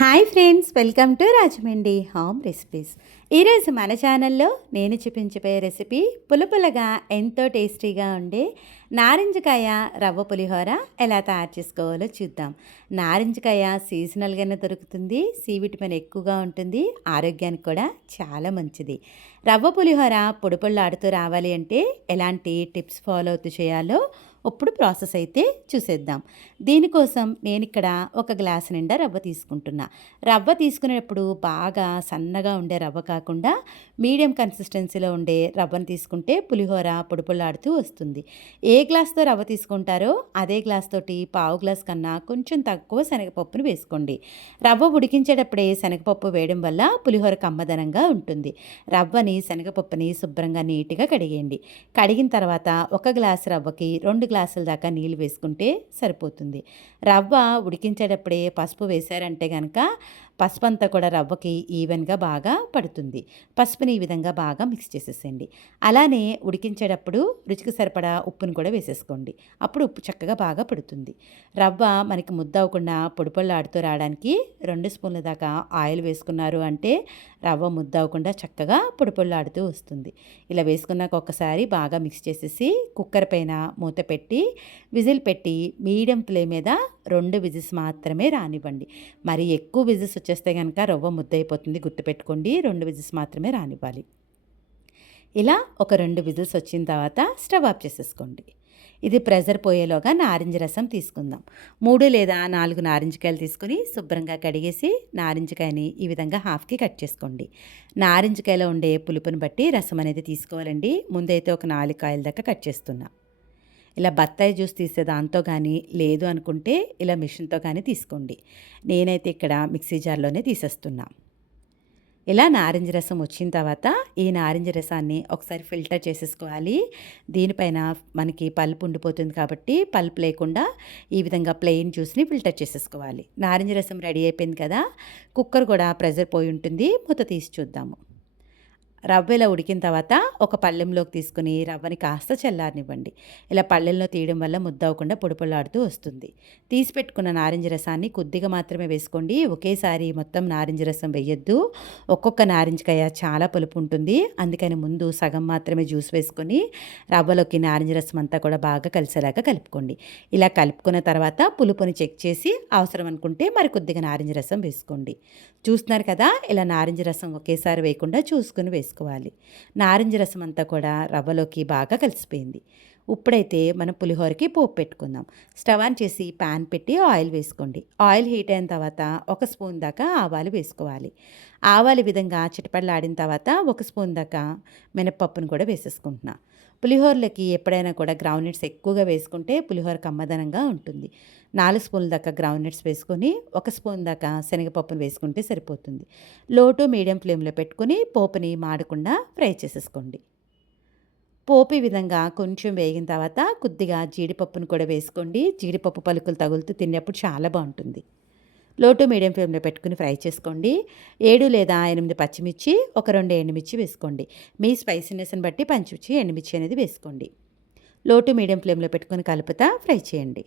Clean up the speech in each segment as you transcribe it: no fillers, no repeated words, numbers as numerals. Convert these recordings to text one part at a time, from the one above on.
Hi friends, welcome to Rajahmundry home recipes. ఈరోజు మన ఛానల్లో నేను చూపించబోయే రెసిపీ పులుపులగా ఎంతో టేస్టీగా ఉండే నారింజకాయ రవ్వ పులిహోర ఎలా తయారు చేసుకోవాలో చూద్దాం. నారింజకాయ సీజనల్గానే దొరుకుతుంది, సి విటమిన్ ఎక్కువగా ఉంటుంది, ఆరోగ్యానికి కూడా చాలా మంచిది. రవ్వ పులిహోర పొడిపొళ్ళాడుతూ రావాలి అంటే ఎలాంటి టిప్స్ ఫాలో అవుతూ చేయాలో ఇప్పుడు ప్రాసెస్ అయితే చూసేద్దాం. దీనికోసం నేను ఇక్కడ ఒక గ్లాస్ నిండా రవ్వ తీసుకుంటున్నా. రవ్వ తీసుకునేటప్పుడు బాగా సన్నగా ఉండే రవ్వ కాకుండా మీడియం కన్సిస్టెన్సీలో ఉండే రవ్వను తీసుకుంటే పులిహోర పొడిపొళ్ళాడుతూ వస్తుంది. ఏ గ్లాస్తో రవ్వ తీసుకుంటారో అదే గ్లాస్ తోటి పావు గ్లాస్ కన్నా కొంచెం తక్కువ శనగపప్పును వేసుకోండి. రవ్వ ఉడికించేటప్పుడే శనగపప్పు వేయడం వల్ల పులిహోర కమ్మదనంగా ఉంటుంది. రవ్వని శనగపప్పుని శుభ్రంగా నీట్గా కడిగేయండి. కడిగిన తర్వాత ఒక గ్లాస్ రవ్వకి 2 గ్లాసుల దాకా నీళ్ళు వేసుకుంటే సరిపోతుంది. రవ్వ ఉడికించేటప్పుడే పసుపు వేశారంటే కనుక పసుపు అంతా కూడా రవ్వకి ఈవెన్గా బాగా పడుతుంది. పసుపుని ఈ విధంగా బాగా మిక్స్ చేసేసేయండి. అలానే ఉడికించేటప్పుడు రుచికి సరిపడా ఉప్పును కూడా వేసేసుకోండి. అప్పుడు ఉప్పు చక్కగా బాగా పడుతుంది. రవ్వ మనకి ముద్ద అవ్వకుండా పొడిపొళ్ళాడుతూ రావడానికి 2 స్పూన్ల దాకా ఆయిల్ వేసుకున్నారు అంటే రవ్వ ముద్ద అవ్వకుండా చక్కగా పొడిపొళ్ళాడుతూ వస్తుంది. ఇలా వేసుకున్నాక ఒకసారి బాగా మిక్స్ చేసేసి కుక్కర్ పైన మూత పెట్టి విజిల్ పెట్టి మీడియం ఫ్లేమ్ మీద 2 విజిల్స్ మాత్రమే రానివ్వండి. మరి ఎక్కువ విజిల్స్ వచ్చేస్తే కనుక రవ్వ ముద్ద అయిపోతుంది, గుర్తుపెట్టుకోండి. 2 విజిల్స్ మాత్రమే రానివ్వాలి. ఇలా ఒక 2 విజిల్స్ వచ్చిన తర్వాత స్టవ్ ఆఫ్ చేసేసుకోండి. ఇది ప్రెజర్ పోయేలోగా నారింజ రసం తీసుకుందాం. 3 లేదా 4 నారింజకాయలు తీసుకొని శుభ్రంగా కడిగేసి నారింజకాయని ఈ విధంగా హాఫ్కి కట్ చేసుకోండి. నారింజకాయలో ఉండే పులుపుని బట్టి రసం అనేది తీసుకోవాలండి. ముందైతే ఒక 4 కాయల దాకా కట్ చేస్తున్నా. ఇలా బత్తాయి జ్యూస్ తీసే దాంతో కానీ లేదు అనుకుంటే ఇలా మిషన్తో కానీ తీసుకోండి. నేనైతే ఇక్కడ మిక్సీ జార్లోనే తీసేస్తున్నా. ఇలా నారింజ రసం వచ్చిన తర్వాత ఈ నారింజ రసాన్ని ఒకసారి ఫిల్టర్ చేసేసుకోవాలి. దీనిపైన మనకి పల్పు ఉండిపోతుంది కాబట్టి పల్పు లేకుండా ఈ విధంగా ప్లెయిన్ జ్యూస్ని ఫిల్టర్ చేసేసుకోవాలి. నారింజ రసం రెడీ అయిపోయింది కదా, కుక్కర్ కూడా ప్రెజర్ పోయి ఉంటుంది. మూత తీసి చూద్దాము. రవ్వ ఇలా ఉడికిన తర్వాత ఒక పళ్ళెంలోకి తీసుకుని రవ్వని కాస్త చల్లారనివ్వండి. ఇలా పళ్ళెంలో తీయడం వల్ల ముద్ద అవ్వకుండా పొడిపొళ్ళాడుతూ వస్తుంది. తీసి పెట్టుకున్న నారింజ రసాన్ని కొద్దిగా మాత్రమే వేసుకోండి. ఒకేసారి మొత్తం నారింజ రసం వేయొద్దు. ఒక్కొక్క నారింజకాయ చాలా పులుపు ఉంటుంది. అందుకని ముందు సగం మాత్రమే జ్యూస్ వేసుకొని రవ్వలోకి నారింజ రసం అంతా కూడా బాగా కలిసేలాగా కలుపుకోండి. ఇలా కలుపుకున్న తర్వాత పులుపుని చెక్ చేసి అవసరం అనుకుంటే మరి కొద్దిగా నారింజ రసం వేసుకోండి. చూస్తున్నారు కదా, ఇలా నారింజ రసం ఒకేసారి వేయకుండా చూసుకుని వేసుకోవాలి. నారింజ రసం అంతా కూడా రవ్వలోకి బాగా కలిసిపోయింది. ఇప్పుడైతే మనం పులిహోరకి పోపు పెట్టుకుందాం. స్టవ్ ఆన్ చేసి ప్యాన్ పెట్టి ఆయిల్ వేసుకోండి. ఆయిల్ హీట్ అయిన తర్వాత 1 స్పూన్ దాకా ఆవాలు వేసుకోవాలి. ఆవాలు ఈ విధంగా చిటపటలాడిన తర్వాత 1 స్పూన్ దాకా మినపప్పును కూడా వేసేసుకుంటున్నా. పులిహోరలకి ఎప్పుడైనా కూడా గ్రౌండ్నట్స్ ఎక్కువగా వేసుకుంటే పులిహోర కమ్మదనంగా ఉంటుంది. 4 స్పూన్ల దాకా గ్రౌండ్నట్స్ వేసుకొని 1 స్పూన్ దాకా శనగపప్పును వేసుకుంటే సరిపోతుంది. లో టు మీడియం ఫ్లేమ్లో పెట్టుకొని పోపుని మాడకుండా ఫ్రై చేసేసుకోండి. పోపు ఈ విధంగా కొంచెం వేగిన తర్వాత కొద్దిగా జీడిపప్పును కూడా వేసుకోండి. జీడిపప్పు పలుకులు తగులుతూ తిన్నప్పుడు చాలా బాగుంటుంది. లో టు మీడియం ఫ్లేమ్లో పెట్టుకుని ఫ్రై చేసుకోండి. 7 లేదా 8 పచ్చిమిర్చి, ఒక 2 ఎండుమిర్చి వేసుకోండి. మీ స్పైసీనెస్ని బట్టి పచ్చిమిర్చి ఎండుమిర్చి అనేది వేసుకోండి. లో టు మీడియం ఫ్లేమ్లో పెట్టుకుని కలుపుతా ఫ్రై చేయండి.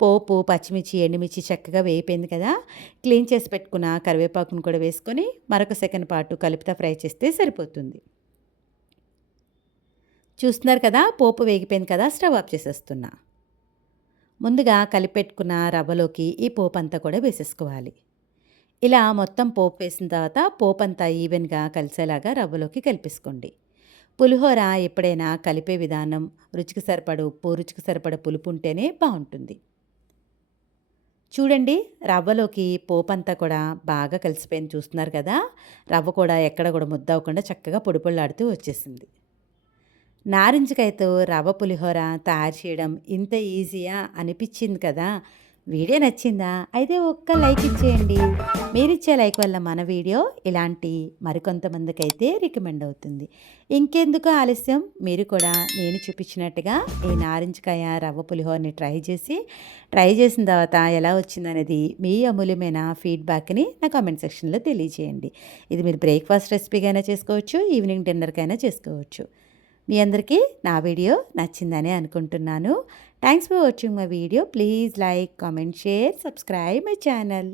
పోపు పచ్చిమిర్చి ఎండుమిర్చి చక్కగా వేయిపోయింది కదా, క్లీన్ చేసి పెట్టుకున్న కరివేపాకును కూడా వేసుకొని మరొక సెకండ్ పాటు కలుపుతా ఫ్రై చేస్తే సరిపోతుంది. చూస్తున్నారు కదా, పోపు వేగిపోయింది కదా, స్టవ్ ఆఫ్ చేసేస్తున్నా. ముందుగా కలిపెట్టుకున్న రవ్వలోకి ఈ పోపు అంతా కూడా వేసేసుకోవాలి. ఇలా మొత్తం పోపు వేసిన తర్వాత పోపు అంతా ఈవెన్గా కలిసేలాగా రవ్వలోకి కలిపేసుకోండి. పులిహోర ఎప్పుడైనా కలిపే విధానం రుచికి సరిపడ ఉప్పు, రుచికి సరిపడ పులుపు ఉంటేనే బాగుంటుంది. చూడండి, రవ్వలోకి పోపు అంతా కూడా బాగా కలిసిపోయింది. చూస్తున్నారు కదా, రవ్వ కూడా ఎక్కడ కూడా ముద్ద అవ్వకుండా చక్కగా పొడిపొళ్ళాడుతూ వచ్చేసింది. నారింజకాయతో రవ్వ పులిహోర తయారు చేయడం ఇంత ఈజీయా అనిపించింది కదా. వీడియో నచ్చిందా? అయితే ఒక్క లైక్ ఇచ్చేయండి. మీరిచ్చే లైక్ వల్ల మన వీడియో ఇలాంటి మరికొంతమందికి అయితే రికమెండ్ అవుతుంది. ఇంకెందుకు ఆలస్యం, మీరు కూడా నేను చూపించినట్టుగా ఈ నారింజకాయ రవ్వ పులిహోరని ట్రై చేసిన తర్వాత ఎలా వచ్చిందనేది మీ అమూల్యమైన ఫీడ్బ్యాక్ని నా కామెంట్ సెక్షన్లో తెలియజేయండి. ఇది మీరు బ్రేక్ఫాస్ట్ రెసిపీకైనా చేసుకోవచ్చు, ఈవినింగ్ డిన్నర్కైనా చేసుకోవచ్చు. మీ అందరికీ నా వీడియో నచ్చిందని అనుకుంటున్నాను. Thanks for watching my video. Please like, comment, share, subscribe my channel.